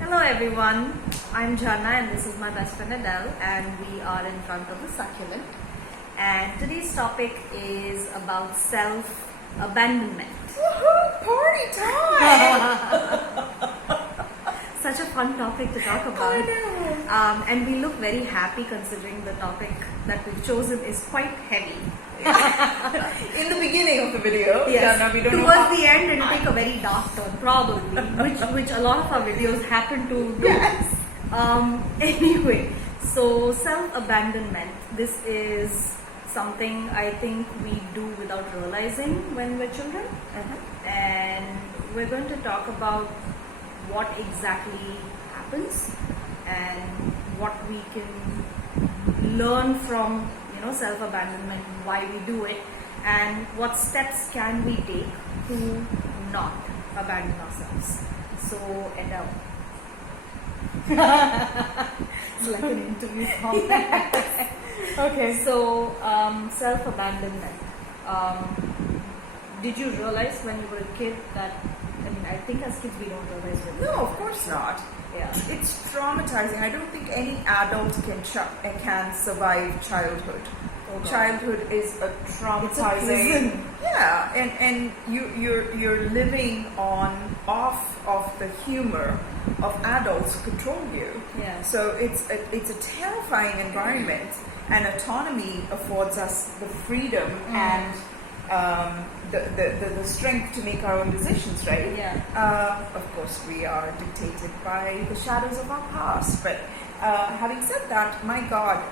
Hello everyone, I'm Jana and this is my best friend Edel and we are in front of the succulent. And today's topic is about self-abandonment. Woohoo! Party time! Such a fun topic to talk about. I know. And we look very happy considering the topic that we've chosen is quite heavy. In the beginning of the video, Yes. no, we don't know Towards how- the end it'll take a very dark turn, probably, which a lot of our videos happen to do. Yes. Anyway, so self-abandonment, this is something I think we do without realizing when we're children. And we're going to talk about what exactly happens and what we can learn from self-abandonment, why we do it, and what steps can we take to not abandon ourselves. So, Edel. It's like an interview format. Okay. So, self-abandonment. Did you realize when you were a kid that, I think as kids we don't realize it. No, of course not. Yeah. It's traumatizing. I don't think any adult can survive childhood. Oh, God. Childhood is a traumatizing. prison. Yeah, and you're living off of the humor of adults who control you. Yeah. So it's a terrifying environment, and autonomy affords us the freedom and the strength to make our own decisions, right? Yeah. Of course, we are dictated by the shadows of our past. But having said that, my God,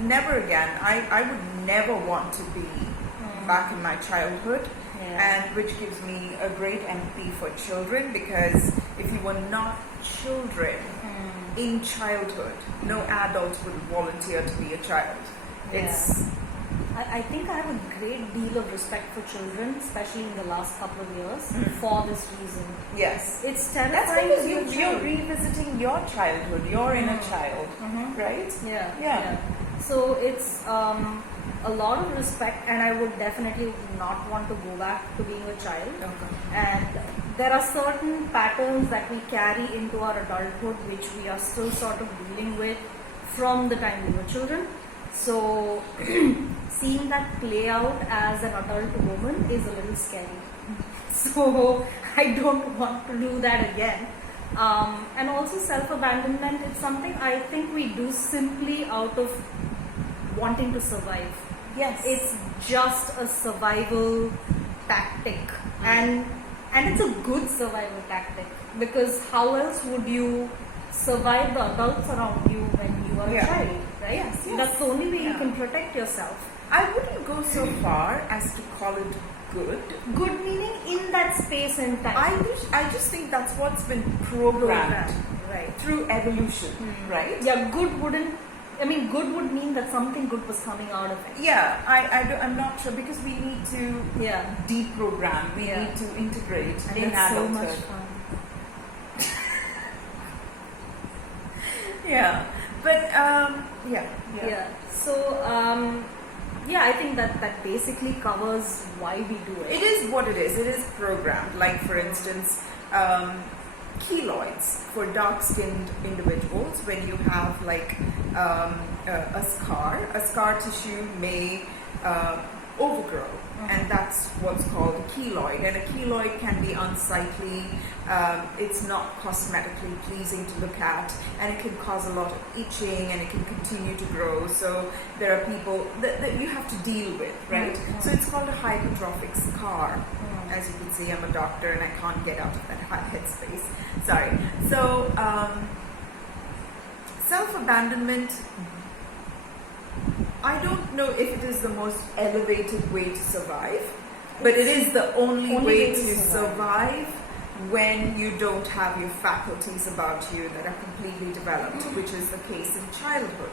never again. I would never want to be back in my childhood. Yeah. And which gives me a great empathy for children, because if you were not children in childhood, no adult would volunteer to be a child. It's I think I have a great deal of respect for children, especially in the last couple of years, for this reason. yes. It's That's terrifying because to be a you're child. revisiting your childhood, your inner child, right? Yeah. So it's a lot of respect, and I would definitely not want to go back to being a child. Okay. And there are certain patterns that we carry into our adulthood which we are still sort of dealing with from the time we were children. So seeing that play out as an adult woman is a little scary. So I don't want to do that again. And also self-abandonment, it's something I think we do simply out of wanting to survive. Yes. It's just a survival tactic, and it's a good survival tactic, because how else would you survive the adults around you when you are a child, right? Yes. That's the only way you can protect yourself. I wouldn't go so far as to call it good. Good meaning in that space and time. I just think that's what's been programmed right? through evolution, right? Yeah, good wouldn't. Good would mean that something good was coming out of it. Yeah, I'm not sure, because we need to deprogram, we need to integrate And in it's so adulthood. much fun. Yeah, but So I think that basically covers why we do it. it is what it is. It is programmed. Like, for instance, keloids for dark-skinned individuals. When you have like a scar tissue may overgrow, and that's what's called a keloid. And a keloid can be unsightly. It's not cosmetically pleasing to look at, and it can cause a lot of itching, and it can continue to grow. So there are people that you have to deal with, right? So it's called a hypertrophic scar. As you can see, I'm a doctor and I can't get out of that headspace. Sorry. So self-abandonment, I don't know if it is the most elevated way to survive, but it is the only way to survive when you don't have your faculties about you that are completely developed, which is the case in childhood.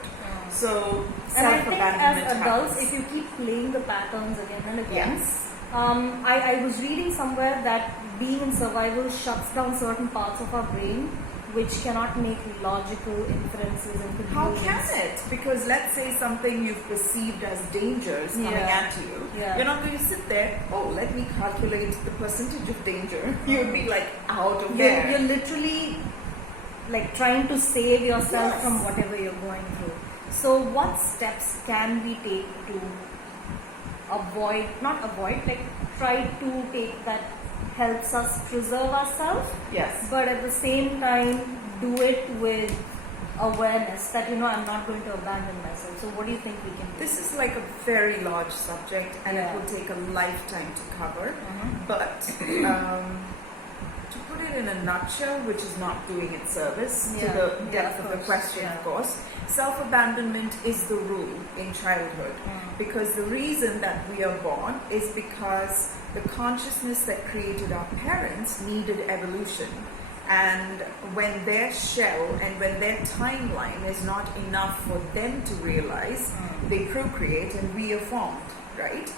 So And I think self-abandonment as adults, happens. if you keep playing the patterns again and again, Yes. I was reading somewhere that being in survival shuts down certain parts of our brain which cannot make logical inferences and conclusions. How can it? Because let's say something you've perceived as danger is coming at you. Yeah. You're not going to sit there, oh, let me calculate the percentage of danger. You'd be like out of there. You're literally like trying to save yourself Yes. from whatever you're going through. So what steps can we take to like try to take that helps us preserve ourselves, Yes. but at the same time do it with awareness that I'm not going to abandon myself. So what do you think we can do? This is like a very large subject, and Yeah. it will take a lifetime to cover. But to put it in a nutshell, which is not doing it service to Yeah. the Yeah, depth of of the course. question, Yeah. of course, self-abandonment is the rule in childhood. Because the reason that we are born is because the consciousness that created our parents needed evolution. And when their shell and when their timeline is not enough for them to realize, they procreate and we are formed, right?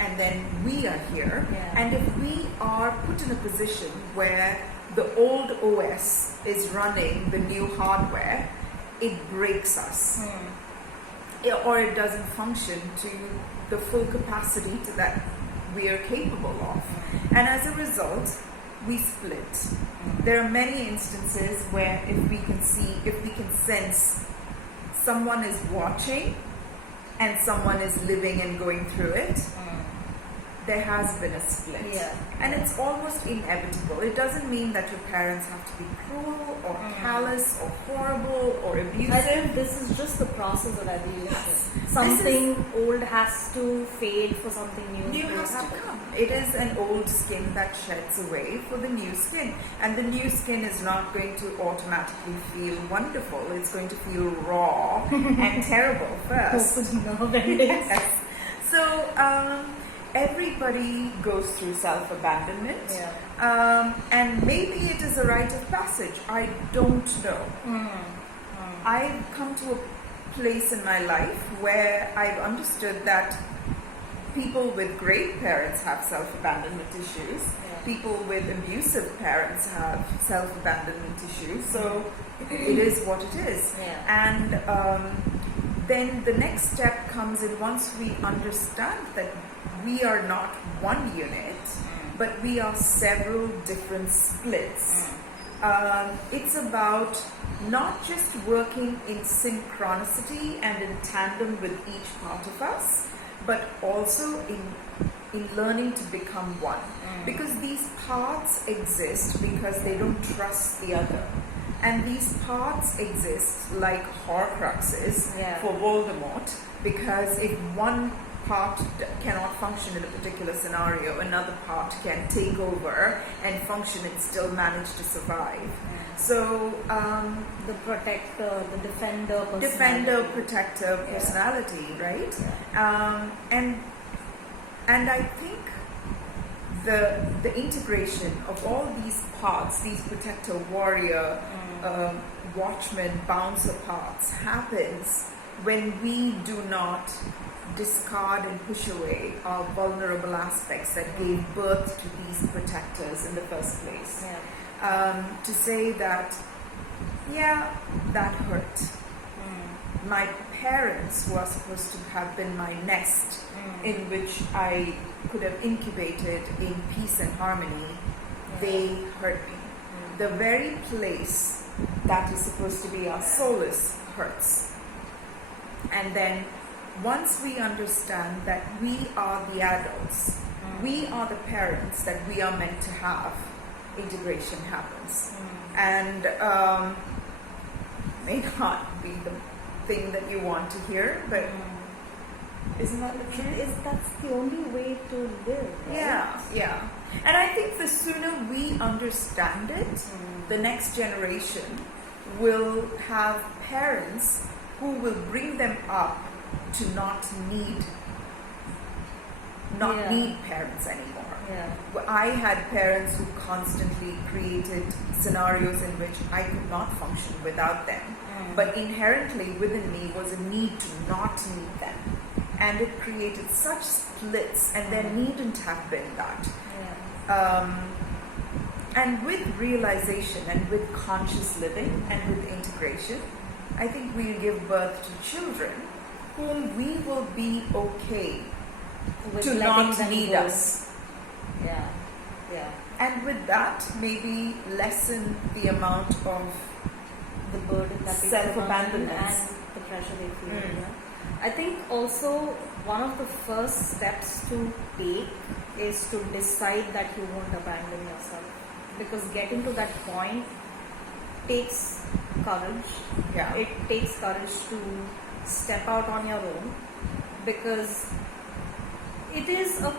And then we are here. Yeah. And if we are put in a position where the old OS is running the new hardware, it breaks us. Or it doesn't function to the full capacity that we are capable of. And as a result, we split. There are many instances where if we can sense someone is watching and someone is living and going through it, there has been a split. Yeah. And it's almost inevitable. It doesn't mean that your parents have to be cruel or callous or horrible or abusive. I think this is just the process of evolution. Yes. Something old has to fade for something new New to has to happen. come. It is an old skin that sheds away for the new skin. And the new skin is not going to automatically feel wonderful. It's going to feel raw and terrible first. Hopefully nerve endings. Yes. So, everybody goes through self-abandonment. Yeah. And maybe it is a rite of passage. I don't know. I've come to a place in my life where I've understood that people with great parents have self-abandonment issues. Yeah. People with abusive parents have self-abandonment issues. So it is what it is. Yeah. And then the next step comes in once we understand that we are not one unit, but we are several different splits. It's about not just working in synchronicity and in tandem with each part of us, but also in learning to become one. Because these parts exist because they don't trust the other. And these parts exist like Horcruxes Yeah. for Voldemort, because if one part cannot function in a particular scenario, another part can take over and function and still manage to survive. So The protector, the defender, defender, personality. protector Yeah. personality, right? And I think the integration of all these parts, these protector, warrior, watchman, bouncer parts, happens when we do not discard and push away our vulnerable aspects that gave birth to these protectors in the first place. Yeah. To say that, yeah, that hurt. My parents, who are supposed to have been my nest, in which I could have incubated in peace and harmony, they hurt me. The very place that is supposed to be our solace hurts. And then once we understand that we are the adults, we are the parents that we are meant to have, integration happens. And may not be the thing that you want to hear, but isn't that the truth? That's the only way to live, right? Yeah. And I think the sooner we understand it, the next generation will have parents who will bring them up to not need parents anymore. Yeah. I had parents who constantly created scenarios in which I could not function without them. But inherently within me was a need to not need them. And it created such splits, and there needn't have been that. Yeah. And with realization and with conscious living and with integration, I think we'll give birth to children whom we will be okay With to letting not them need go. us. Yeah. And with that, maybe lessen the amount of the burden that they self-abandonment and the pressure they feel. Mm. Yeah. I think also one of the first steps to take is to decide that you won't abandon yourself, because getting to that point takes courage. Yeah. It takes courage to step out on your own, because it is a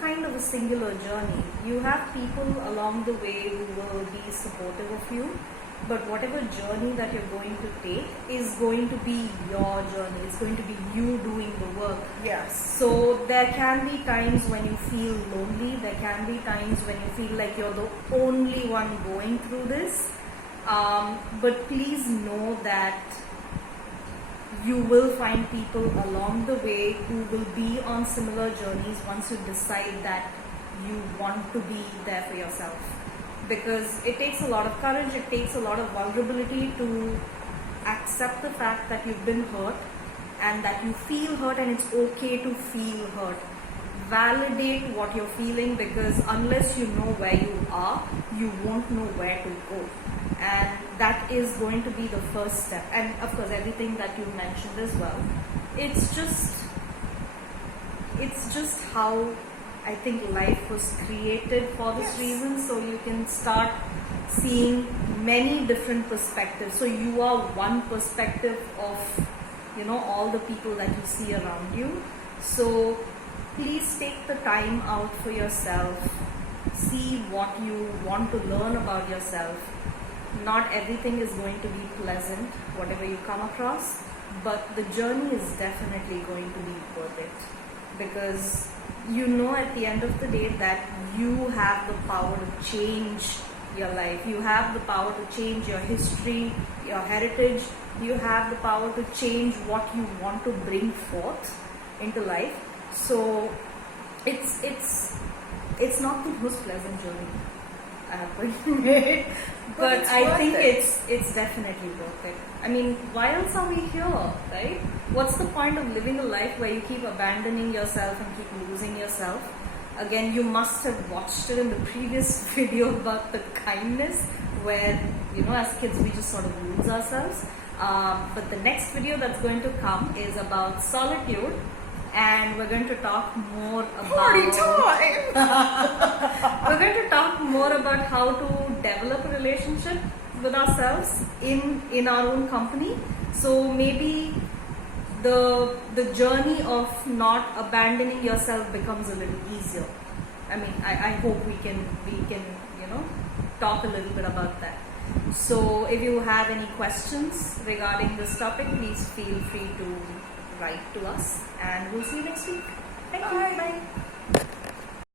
kind of a singular journey. You have people along the way who will be supportive of you, but whatever journey that you're going to take is going to be your journey. It's going to be you doing the work. Yes. So there can be times when you feel lonely. There can be times when you feel like you're the only one going through this. But please know that you will find people along the way who will be on similar journeys once you decide that you want to be there for yourself. Because it takes a lot of courage, it takes a lot of vulnerability to accept the fact that you've been hurt and that you feel hurt, and it's okay to feel hurt. Validate what you're feeling, because unless you know where you are, you won't know where to go. And that is going to be the first step. And of course, everything that you mentioned as well. It's just how I think life was created for this Yes. reason, so you can start seeing many different perspectives. So you are one perspective of, all the people that you see around you. So please take the time out for yourself. See what you want to learn about yourself. Not everything is going to be pleasant, whatever you come across, but the journey is definitely going to be worth it, because at the end of the day that you have the power to change your life. You have the power to change your history, your heritage. You have the power to change what you want to bring forth into life. So it's not the most pleasant journey, I have to admit, but it's I worth think it. it's definitely worth it. I mean, why else are we here, right? What's the point of living a life where you keep abandoning yourself and keep losing yourself? Again, you must have watched it in the previous video about the kindness, where as kids we just sort of lose ourselves. But the next video that's going to come is about solitude, and we're going to talk more about Party time! we're going to talk more about how to develop a relationship with ourselves in our own company. So maybe the journey of not abandoning yourself becomes a little easier. I mean, I hope we can talk a little bit about that. So if you have any questions regarding this topic, please feel free to write to us, and we'll see you next week. Thank you. Bye. Bye.